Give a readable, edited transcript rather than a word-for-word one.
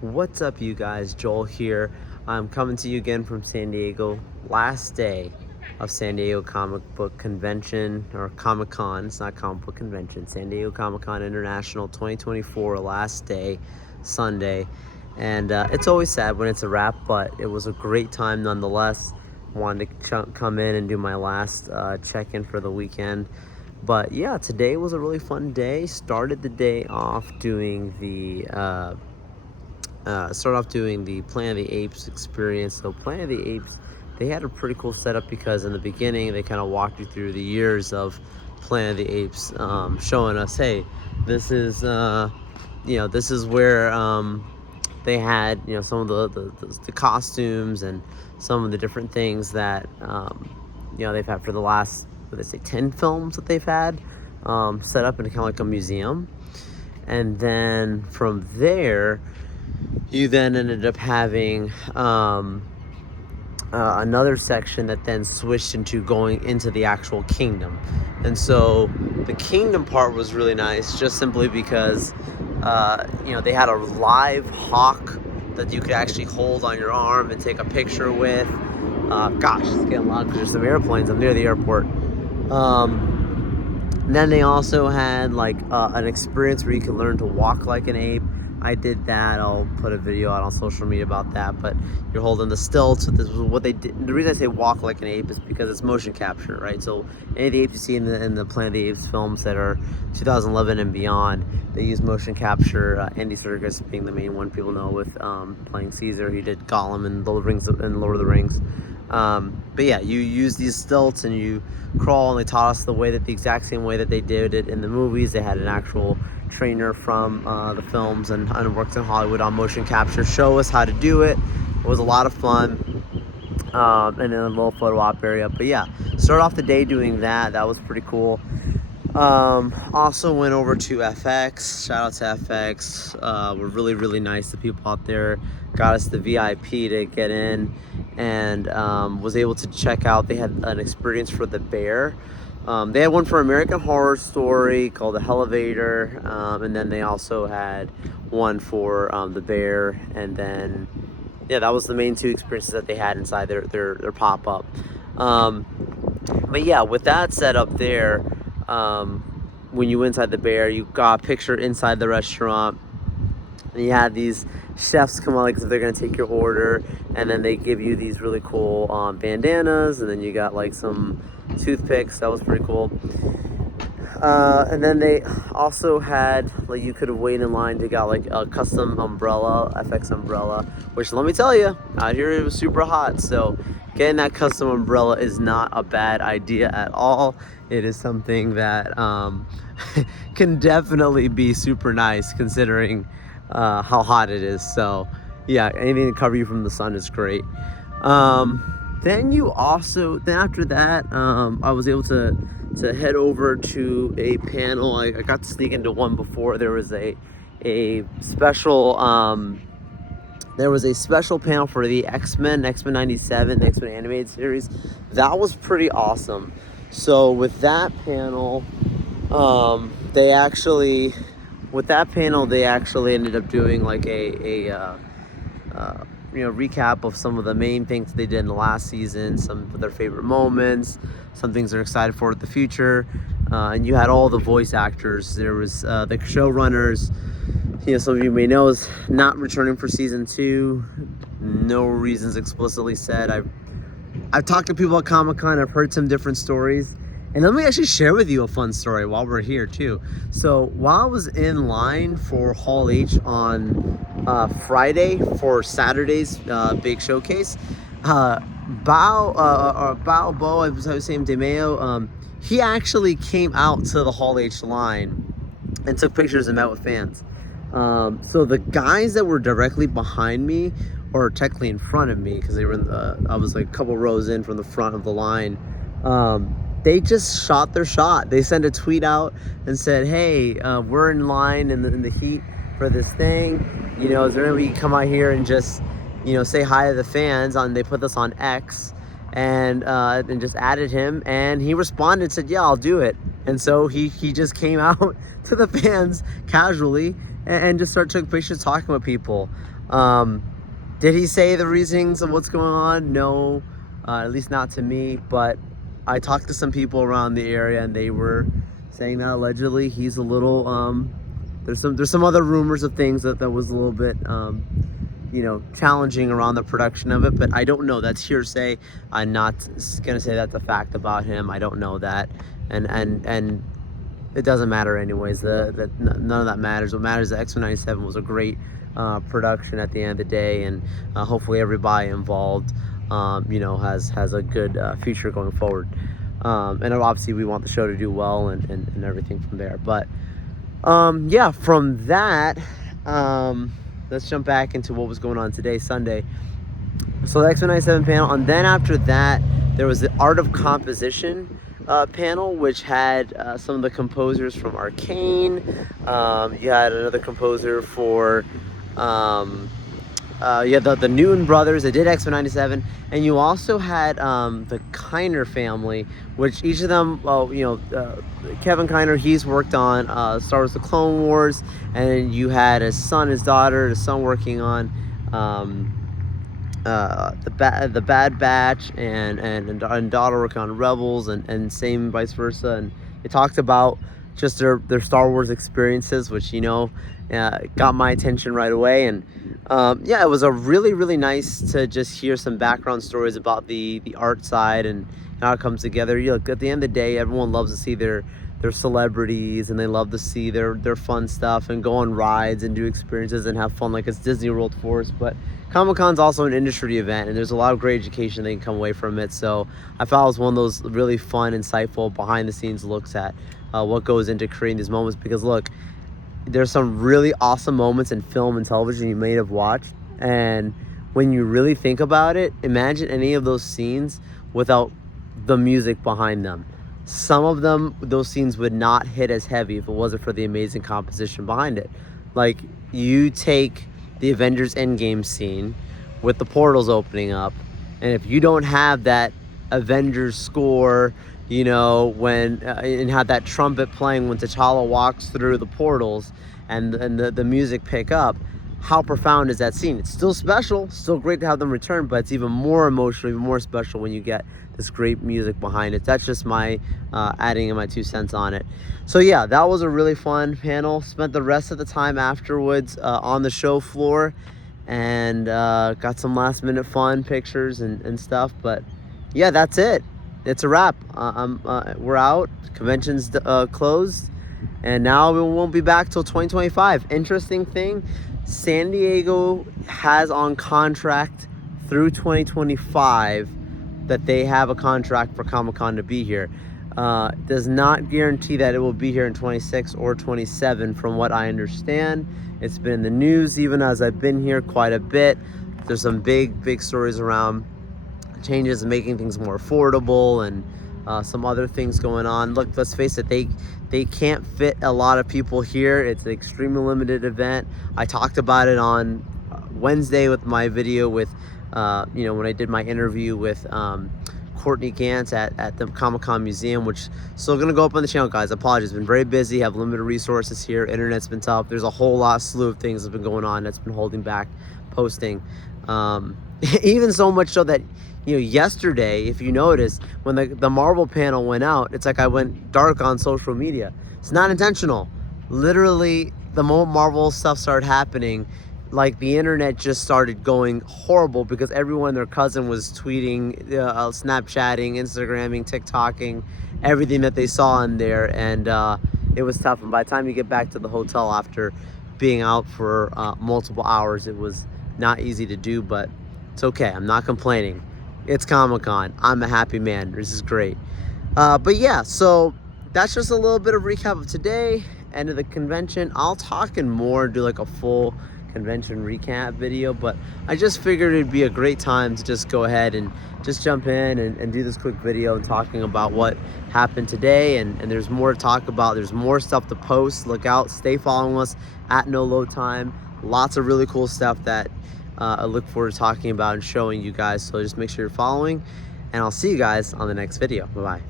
What's up, you guys? Joel here. I'm coming to you again from San Diego. Last day of San Diego Comic Book Convention, or Comic-Con. It's not Comic Book Convention. San Diego Comic-Con International 2024, last day, Sunday. And it's always sad when it's a wrap, but it was a great time nonetheless. Wanted to come in and do my last check-in for the weekend. But yeah, today was a really fun day. Started the day off doing the Planet of the Apes experience. So Planet of the Apes, they had a pretty cool setup because in the beginning they kind of walked you through the years of Planet of the Apes, showing us, hey, this is this is where they had some of the costumes and some of the different things that they've had for the last, what they say, 10 films that they've had set up in kind of like a museum. And then from there, you then ended up having another section that then switched into going into the actual kingdom. And so the kingdom part was really nice, just simply because they had a live hawk that you could actually hold on your arm and take a picture with. Gosh, it's getting loud because there's some airplanes. I'm near the airport. Then they also had like an experience where you could learn to walk like an ape. I did that. I'll put a video out on social media about that. But you're holding the stilts. So this was what they did. The reason I say walk like an ape is because it's motion capture, right? So any of the apes you see in the Planet of the Apes films that are 2011 and beyond, they use motion capture. Andy Serkis being the main one people know with playing Caesar. He did Gollum in Lord of the Rings. But yeah, you use these stilts and you crawl, and they taught us the exact same way that they did it in the movies. They had an actual trainer from the films and works in Hollywood on motion capture show us how to do it. It was a lot of fun. And then a little photo op area. But yeah, started off the day doing that. That was pretty cool. Also went over to FX. Shout out to FX. Were really, really nice. The people out there got us the VIP to get in, and was able to check out. They had an experience for the bear. They had one for American Horror Story called the Elevator, and then they also had one for the bear. And then yeah, that was the main two experiences that they had inside their pop-up. But yeah, with that set up there, when you went inside the bear, you got a picture inside the restaurant, and you had these chefs come out like if they're gonna take your order, and then they give you these really cool bandanas, and then you got like some toothpicks. That was pretty cool. And then they also had, like, you could have waited in line to get like a custom umbrella, FX umbrella, which let me tell you, out here it was super hot, so getting that custom umbrella is not a bad idea at all. It is something that can definitely be super nice considering how hot it is. So yeah, anything to cover you from the sun is great. Then after that, I was able to head over to a panel. I got to sneak into one before. There was a special panel for the X-Men 97, the X-Men animated series. That was pretty awesome. So with that panel, they actually ended up doing like a recap of some of the main things they did in the last season, some of their favorite moments, some things they're excited for in the future. And you had all the voice actors. There was the showrunners. Some of you may know is not returning for season 2. No reasons explicitly said. I've talked to people at Comic-Con. I've heard some different stories. And let me actually share with you a fun story while we're here too. So while I was in line for HallH on Friday for Saturday's big showcase, Bao, I was saying DeMeo, he actually came out to the HallH line and took pictures and met with fans. So the guys that were directly behind me, or technically in front of me, because they were I was like a couple rows in from the front of the line, they just shot their shot. They sent a tweet out and said, hey, we're in line in the heat for this thing. Is there anybody come out here and just, say hi to the fans? They put this on X, and just added him, and he responded, said, yeah, I'll do it. And so he just came out to the fans casually and just started taking pictures, talking with people. Did he say the reasons of what's going on? No, at least not to me, but I talked to some people around the area and they were saying that allegedly he's a little, there's some other rumors of things that was a little bit, you know, challenging around the production of it, but I don't know. That's hearsay. I'm not gonna say that's a fact about him. I don't know that, and it doesn't matter anyways. None of that matters. What matters is that X197 was a great production at the end of the day, and hopefully everybody involved, you know, has a good future going forward. And obviously we want the show to do well and everything from there. But yeah, from that, let's jump back into what was going on today, Sunday. So the X197 panel, and then after that, there was the Art of Composition panel, which had some of the composers from Arcane. You had another composer for the Newton brothers. They did X197, and you also had the Kiner family, which each of them, you know, Kevin Kiner, he's worked on Star Wars: The Clone Wars, and you had his son, his daughter, his son working on the Bad Batch, and daughter working on Rebels, and same vice versa. And they talked about just their Star Wars experiences, which, you know, got my attention right away. And yeah, it was a really nice to just hear some background stories about the art side and how it comes together. You know, at the end of the day, everyone loves to see their celebrities, and they love to see their fun stuff and go on rides and do experiences and have fun like it's Disney World for us. But Comic-Con's also an industry event, and there's a lot of great education they can come away from it. So I thought it was one of those really fun, insightful, behind-the-scenes looks at what goes into creating these moments. Because look, there's some really awesome moments in film and television you may have watched, and when you really think about it, imagine any of those scenes without the music behind them. Some of them, those scenes would not hit as heavy if it wasn't for the amazing composition behind it. Like, you take the Avengers Endgame scene with the portals opening up, and if you don't have that Avengers score, you know, when and have that trumpet playing when T'Challa walks through the portals, and the music pick up, how profound is that scene? It's still special, still great to have them return, but it's even more emotional, even more special when you get this great music behind it. That's just my adding in my 2 cents on it. So yeah, that was a really fun panel. Spent the rest of the time afterwards on the show floor, and got some last minute fun pictures and stuff. But yeah, that's it. It's a wrap. We're out. Convention's closed, and now we won't be back till 2025. Interesting thing, San Diego has on contract through 2025 that they have a contract for Comic-Con to be here. Does not guarantee that it will be here in 26 or 27 from what I understand. It's been in the news even as I've been here quite a bit. There's some big stories around changes and making things more affordable, and some other things going on. Look, let's face it, they can't fit a lot of people here. It's an extremely limited event. I talked about it on Wednesday with my video with you know, when I did my interview with Courtney Gantz at the Comic-Con Museum, which is still gonna go up on the channel, guys. Apologies, been very busy, have limited resources here, internet's been tough. There's a whole slew of things that's been going on that's been holding back posting. Even so much so that, you know, yesterday, if you notice, when the Marvel panel went out, it's like I went dark on social media. It's not intentional. Literally, the moment Marvel stuff started happening, like, the internet just started going horrible because everyone and their cousin was tweeting, Snapchatting, Instagramming, TikToking, everything that they saw in there, and it was tough. And by the time you get back to the hotel after being out for multiple hours, it was not easy to do, but it's okay. I'm not complaining. It's Comic-Con. I'm a happy man. This is great. But yeah, so that's just a little bit of recap of today, end of the convention. I'll talk in more, do like a full convention recap video, but I just figured it'd be a great time to just go ahead and just jump in and do this quick video and talking about what happened today. And there's more to talk about. There's more stuff to post. Look out, stay following us at No Load Time. Lots of really cool stuff that I look forward to talking about and showing you guys. So just make sure you're following, and I'll see you guys on the next video. Bye-bye.